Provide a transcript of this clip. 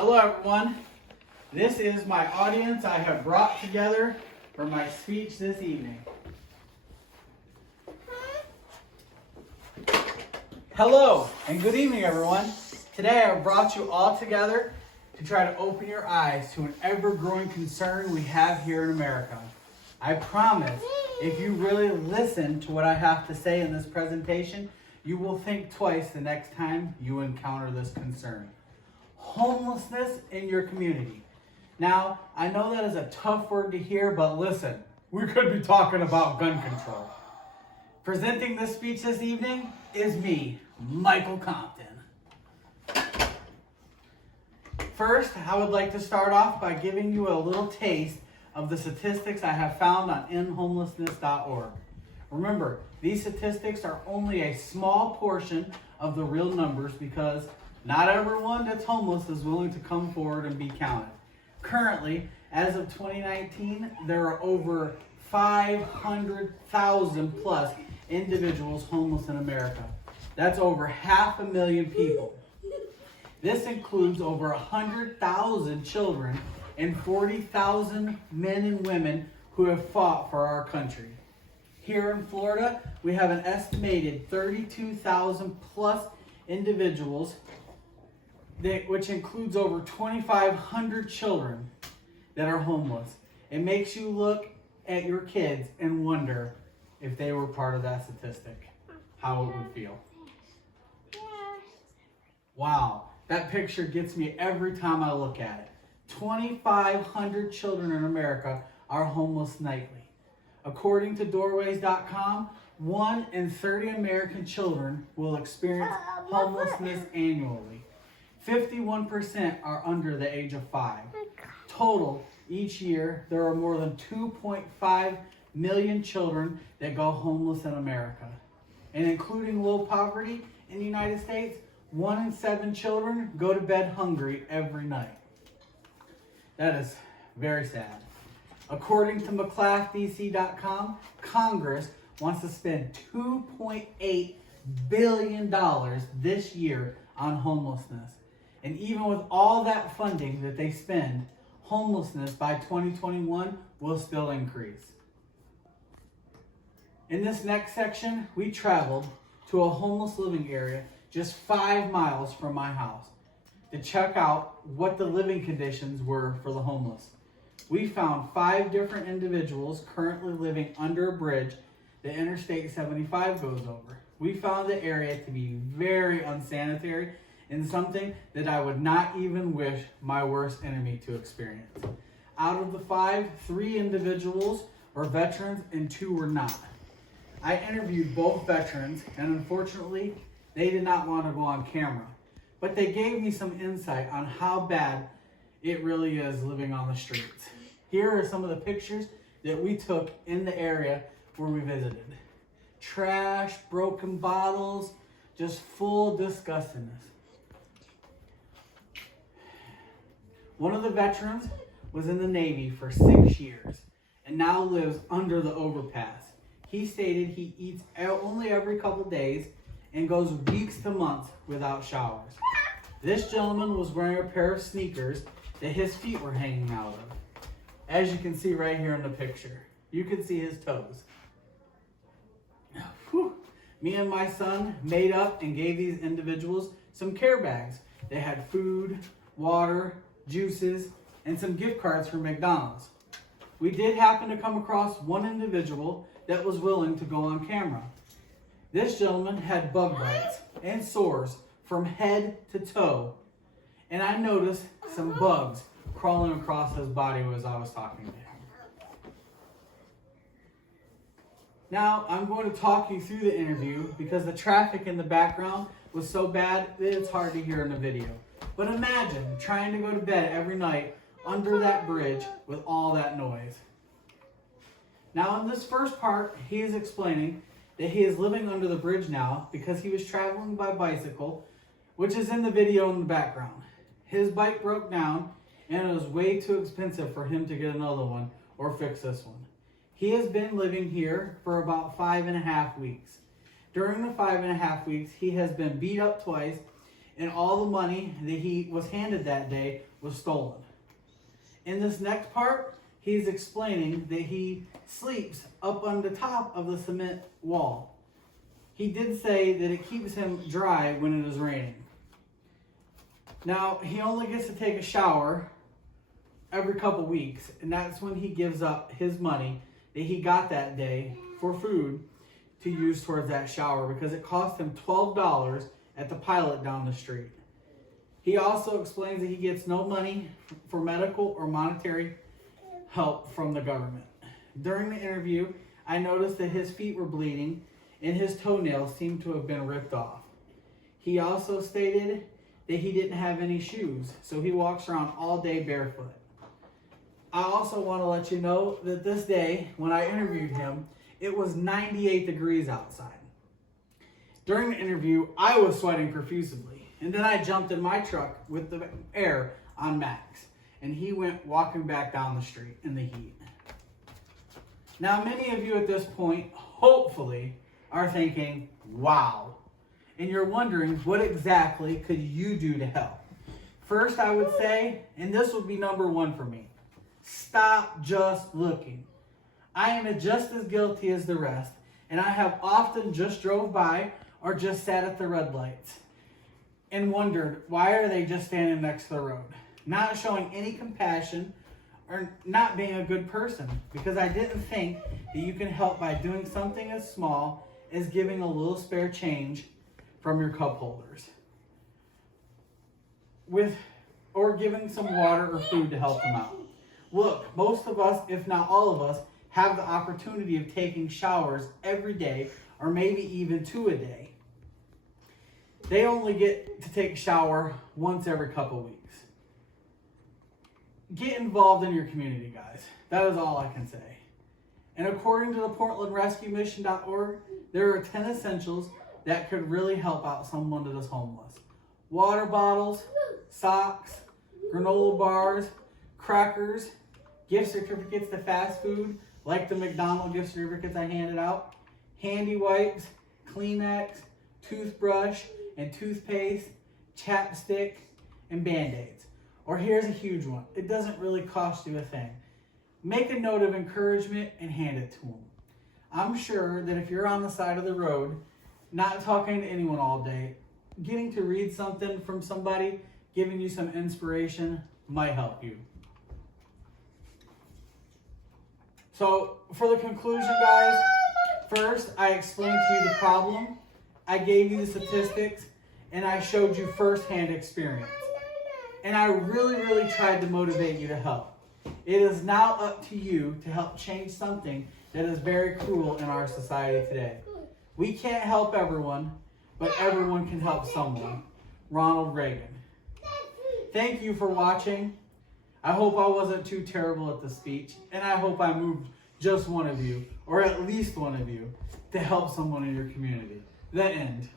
Hello everyone. This is my audience I have brought together for my speech this evening. Hello and good evening everyone. Today I have brought you all together to try to open your eyes to an ever-growing concern we have here in America. I promise if you really listen to what I have to say in this presentation, you will think twice the next time you encounter this concern. Homelessness in your community. Now, I know that is a tough word to hear, but listen, we could be talking about gun control. Presenting this speech this evening is me, Michael Compton. First, I would like to start off by giving you a little taste of the statistics I have found on endhomelessness.org. Remember, these statistics are only a small portion of the real numbers because not everyone that's homeless is willing to come forward and be counted. Currently, as of 2019, there are over 500,000 plus individuals homeless in America. That's over 500,000 people. This includes over 100,000 children and 40,000 men and women who have fought for our country. Here in Florida, we have an estimated 32,000 plus individuals, which includes over 2,500 children that are homeless. It makes you look at your kids and wonder if they were part of that statistic, how it would feel. Wow, that picture gets me every time I look at it. 2,500 children in America are homeless nightly. According to doorways.com, 1 in 30 American children will experience homelessness annually. 51% are under the age of 5. Total, each year, there are more than 2.5 million children that go homeless in America. And including low poverty in the United States, 1 in 7 children go to bed hungry every night. That is very sad. According to McClaffDC.com, Congress wants to spend $2.8 billion this year on homelessness. And even with all that funding that they spend, homelessness by 2021 will still increase. In this next section, we traveled to a homeless living area just 5 miles from my house to check out what the living conditions were for the homeless. We found 5 different individuals currently living under a bridge that Interstate 75 goes over. We found the area to be very unsanitary and something that I would not even wish my worst enemy to experience. Out of the 5, 3 individuals were veterans and 2 were not. I interviewed both veterans and unfortunately, they did not want to go on camera, but they gave me some insight on how bad it really is living on the streets. Here are some of the pictures that we took in the area where we visited. Trash, broken bottles, just full disgustingness. One of the veterans was in the Navy for 6 years and now lives under the overpass. He stated he eats only every couple days and goes weeks to months without showers. This gentleman was wearing a pair of sneakers that his feet were hanging out of. As you can see right here in the picture, you can see his toes. Whew. Me and my son made up and gave these individuals some care bags. They had food, water, juices, and some gift cards from McDonald's. We did happen to come across one individual that was willing to go on camera. This gentleman had bug bites and sores from head to toe, and I noticed some bugs crawling across his body as I was talking to him. Now, I'm going to talk you through the interview because the traffic in the background was so bad that it's hard to hear in the video. But imagine trying to go to bed every night under that bridge with all that noise. Now, in this first part, he is explaining that he is living under the bridge now because he was traveling by bicycle, which is in the video in the background. His bike broke down and it was way too expensive for him to get another one or fix this one. He has been living here for about 5.5 weeks. During the 5.5 weeks, he has been beat up twice and all the money that he was handed that day was stolen. In this next part, he's explaining that he sleeps up on the top of the cement wall. He did say that it keeps him dry when it is raining. Now, he only gets to take a shower every couple weeks, and that's when he gives up his money that he got that day for food to use towards that shower, because it cost him $12 at the Pilot down the street. He also explains that he gets no money for medical or monetary help from the government. During the interview, I noticed that his feet were bleeding and his toenails seemed to have been ripped off. He also stated that he didn't have any shoes, so he walks around all day barefoot. I also want to let you know that this day, when I interviewed him, it was 98 degrees outside. During the interview, I was sweating profusely, and then I jumped in my truck with the air on max, and he went walking back down the street in the heat. Now, many of you at this point, hopefully, are thinking, wow, and you're wondering what exactly could you do to help. First, I would say, and this would be number one for me, stop just looking. I am just as guilty as the rest, and I have often just drove by or just sat at the red lights and wondered, why are they just standing next to the road? Not showing any compassion or not being a good person, because I didn't think that you can help by doing something as small as giving a little spare change from your cup holders, or giving some water or food to help them out. Look, most of us, if not all of us, have the opportunity of taking showers every day, or maybe even 2 a day. They only get to take a shower once every couple weeks. Get involved in your community, guys. That is all I can say. And according to the PortlandRescueMission.org, there are 10 essentials that could really help out someone that is homeless. Water bottles, socks, granola bars, crackers, gift certificates to fast food, like the McDonald's gift certificates I handed out, handy wipes, Kleenex, toothbrush and toothpaste, chapstick, and Band-Aids. Or here's a huge one. It doesn't really cost you a thing. Make a note of encouragement and hand it to them. I'm sure that if you're on the side of the road, not talking to anyone all day, getting to read something from somebody, giving you some inspiration might help you. So for the conclusion, guys, first I explained to you the problem, I gave you the statistics, and I showed you firsthand experience. And I really tried to motivate you to help. It is now up to you to help change something that is very cruel in our society today. We can't help everyone, but everyone can help someone. Ronald Reagan. Thank you for watching. I hope I wasn't too terrible at the speech, and I hope I moved just one of you, or at least one of you, to help someone in your community. The end.